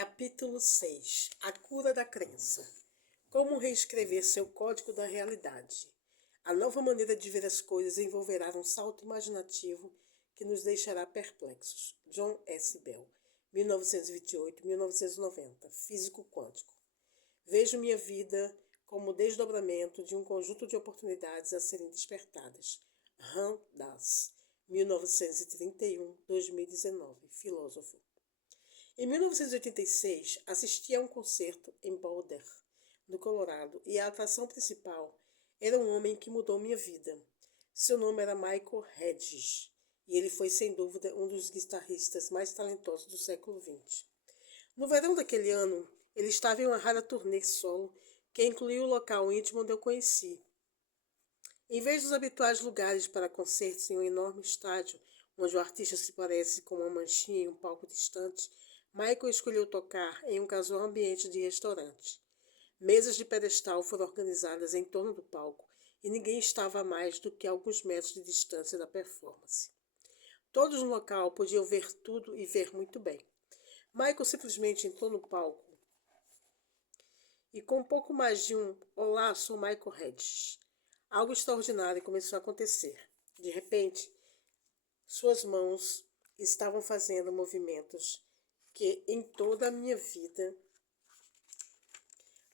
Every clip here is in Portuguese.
Capítulo 6. A cura da crença. Como reescrever seu código da realidade. A nova maneira de ver as coisas envolverá um salto imaginativo que nos deixará perplexos. John S. Bell, 1928-1990, físico quântico. Vejo minha vida como o desdobramento de um conjunto de oportunidades a serem despertadas. Ram Dass, 1931-2019, filósofo. Em 1986, assisti a um concerto em Boulder, no Colorado, e a atração principal era um homem que mudou minha vida. Seu nome era Michael Hedges, e ele foi sem dúvida um dos guitarristas mais talentosos do século XX. No verão daquele ano, ele estava em uma rara turnê solo que incluiu o local íntimo onde eu conheci. Em vez dos habituais lugares para concertos em um enorme estádio, onde o artista se parece com uma manchinha em um palco distante, Michael escolheu tocar em um casual ambiente de restaurante. Mesas de pedestal foram organizadas em torno do palco e ninguém estava a mais do que alguns metros de distância da performance. Todos no local podiam ver tudo e ver muito bem. Michael simplesmente entrou no palco e com um pouco mais de um "Olá, sou Michael Hedges", algo extraordinário começou a acontecer. De repente, suas mãos estavam fazendo movimentos que em toda a minha vida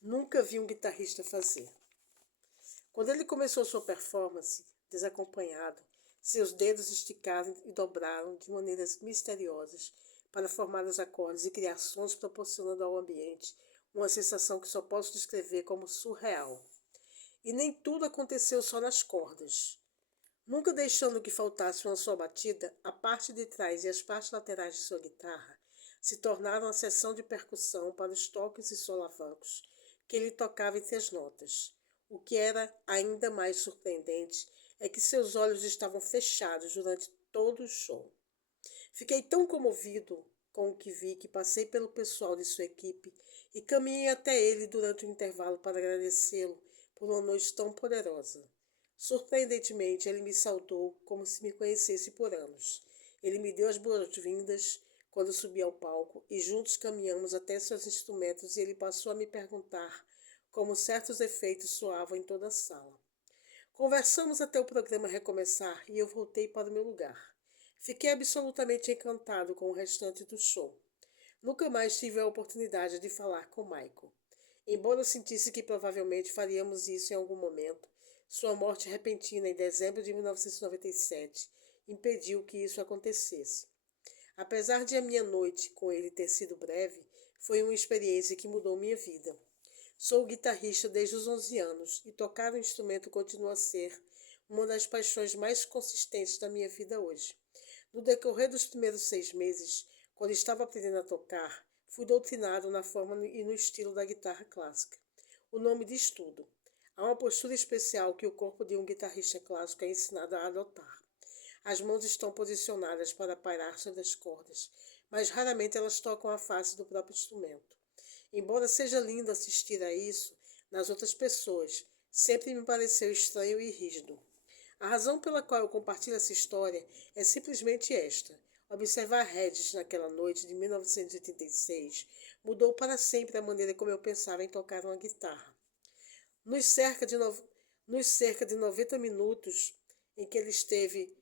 nunca vi um guitarrista fazer. Quando ele começou sua performance, desacompanhado, seus dedos esticaram e dobraram de maneiras misteriosas para formar os acordes e criar sons, proporcionando ao ambiente uma sensação que só posso descrever como surreal. E nem tudo aconteceu só nas cordas. Nunca deixando que faltasse uma só batida, a parte de trás e as partes laterais de sua guitarra se tornaram a seção de percussão para os toques e solavancos que ele tocava entre as notas. O que era ainda mais surpreendente é que seus olhos estavam fechados durante todo o show. Fiquei tão comovido com o que vi que passei pelo pessoal de sua equipe e caminhei até ele durante o intervalo para agradecê-lo por uma noite tão poderosa. Surpreendentemente, ele me saudou como se me conhecesse por anos. Ele me deu as boas-vindas quando subi ao palco e juntos caminhamos até seus instrumentos e ele passou a me perguntar como certos efeitos soavam em toda a sala. Conversamos até o programa recomeçar e eu voltei para o meu lugar. Fiquei absolutamente encantado com o restante do show. Nunca mais tive a oportunidade de falar com Michael. Embora eu sentisse que provavelmente faríamos isso em algum momento, sua morte repentina em dezembro de 1997 impediu que isso acontecesse. Apesar de a minha noite com ele ter sido breve, foi uma experiência que mudou minha vida. Sou guitarrista desde os 11 anos e tocar um instrumento continua a ser uma das paixões mais consistentes da minha vida hoje. No decorrer dos primeiros 6 meses, quando estava aprendendo a tocar, fui doutrinado na forma e no estilo da guitarra clássica. O nome diz tudo. Há uma postura especial que o corpo de um guitarrista clássico é ensinado a adotar. As mãos estão posicionadas para pairar sobre as cordas, mas raramente elas tocam a face do próprio instrumento. Embora seja lindo assistir a isso nas outras pessoas, sempre me pareceu estranho e rígido. A razão pela qual eu compartilho essa história é simplesmente esta. Observar Hedges naquela noite de 1986 mudou para sempre a maneira como eu pensava em tocar uma guitarra. Nos cerca de 90 minutos em que ele esteve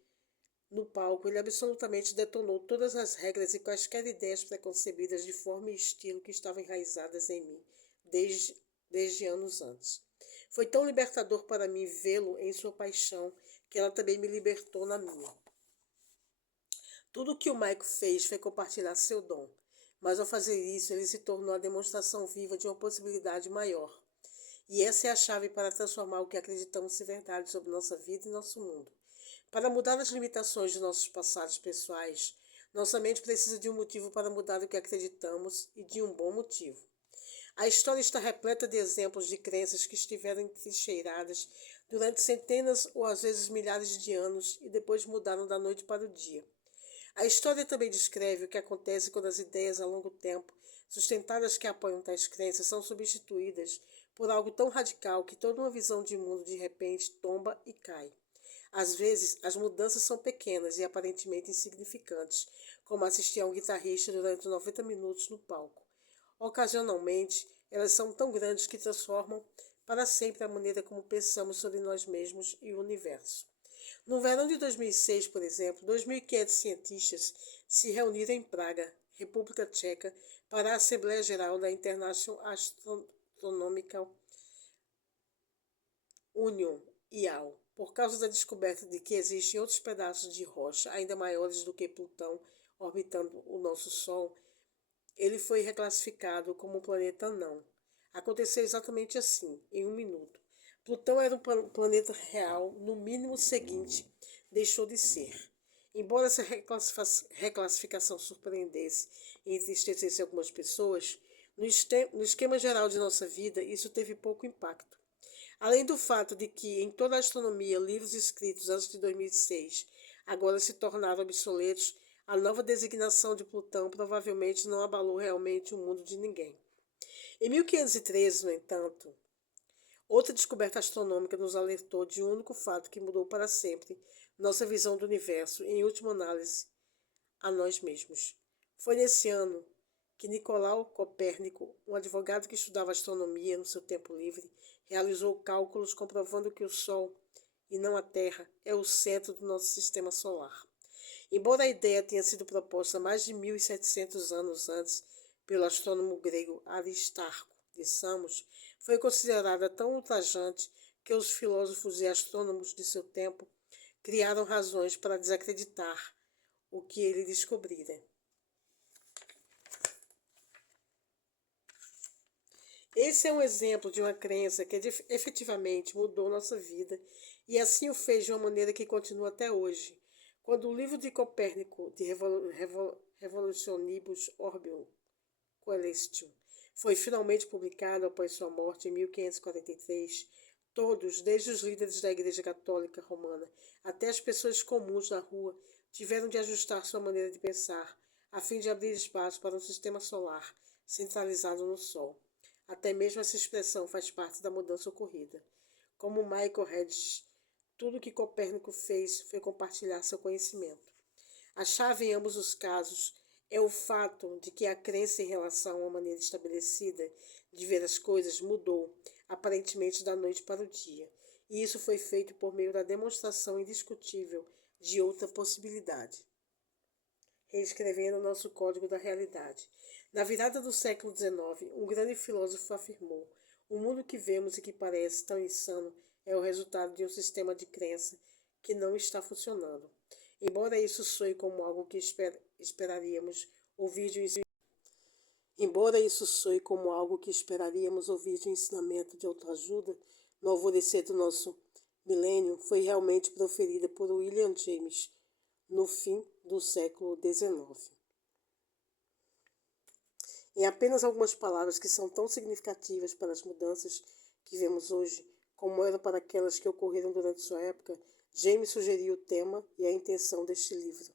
no palco, ele absolutamente detonou todas as regras e quaisquer ideias preconcebidas de forma e estilo que estavam enraizadas em mim desde anos antes. Foi tão libertador para mim vê-lo em sua paixão que ela também me libertou na minha. Tudo o que o Michael fez foi compartilhar seu dom, mas ao fazer isso ele se tornou a demonstração viva de uma possibilidade maior. E essa é a chave para transformar o que acreditamos ser verdade sobre nossa vida e nosso mundo. Para mudar as limitações de nossos passados pessoais, nossa mente precisa de um motivo para mudar o que acreditamos e de um bom motivo. A história está repleta de exemplos de crenças que estiveram entrincheiradas durante centenas ou às vezes milhares de anos e depois mudaram da noite para o dia. A história também descreve o que acontece quando as ideias a longo tempo, sustentadas que apoiam tais crenças, são substituídas por algo tão radical que toda uma visão de mundo de repente tomba e cai. Às vezes, as mudanças são pequenas e aparentemente insignificantes, como assistir a um guitarrista durante 90 minutos no palco. Ocasionalmente, elas são tão grandes que transformam para sempre a maneira como pensamos sobre nós mesmos e o universo. No verão de 2006, por exemplo, 2.500 cientistas se reuniram em Praga, República Tcheca, para a Assembleia Geral da International Astronomical Union, IAU, por causa da descoberta de que existem outros pedaços de rocha ainda maiores do que Plutão orbitando o nosso Sol. Ele foi reclassificado como um planeta anão. Aconteceu exatamente assim, em 1 minuto. Plutão era um planeta real, no mínimo seguinte, deixou de ser. Embora essa reclassificação surpreendesse e entristecesse algumas pessoas, no esquema geral de nossa vida, isso teve pouco impacto. Além do fato de que, em toda a astronomia, livros escritos antes de 2006 agora se tornaram obsoletos, a nova designação de Plutão provavelmente não abalou realmente o mundo de ninguém. Em 1513, no entanto, outra descoberta astronômica nos alertou de um único fato que mudou para sempre nossa visão do universo e, em última análise, a nós mesmos. Foi nesse ano que Nicolau Copérnico, um advogado que estudava astronomia no seu tempo livre, realizou cálculos comprovando que o Sol, e não a Terra, é o centro do nosso sistema solar. Embora a ideia tenha sido proposta mais de 1.700 anos antes pelo astrônomo grego Aristarco de Samos, foi considerada tão ultrajante que os filósofos e astrônomos de seu tempo criaram razões para desacreditar o que ele descobrira. Esse é um exemplo de uma crença que efetivamente mudou nossa vida e assim o fez de uma maneira que continua até hoje. Quando o livro de Copérnico, de Revolutionibus Orbium Coelestium, foi finalmente publicado após sua morte em 1543, todos, desde os líderes da Igreja Católica Romana até as pessoas comuns na rua, tiveram de ajustar sua maneira de pensar, a fim de abrir espaço para um sistema solar centralizado no Sol. Até mesmo essa expressão faz parte da mudança ocorrida. Como Michael Hedges, tudo que Copérnico fez foi compartilhar seu conhecimento. A chave em ambos os casos é o fato de que a crença em relação a uma maneira estabelecida de ver as coisas mudou, aparentemente da noite para o dia, e isso foi feito por meio da demonstração indiscutível de outra possibilidade. Reescrevendo o nosso código da realidade. Na virada do século XIX, um grande filósofo afirmou: o mundo que vemos e que parece tão insano é o resultado de um sistema de crença que não está funcionando. Embora isso soe como algo que esperaríamos ouvir de um ensinamento de autoajuda, no alvorecer do nosso milênio, foi realmente proferida por William James no fim do século XIX. Em apenas algumas palavras que são tão significativas para as mudanças que vemos hoje, como eram para aquelas que ocorreram durante sua época, James sugeriu o tema e a intenção deste livro.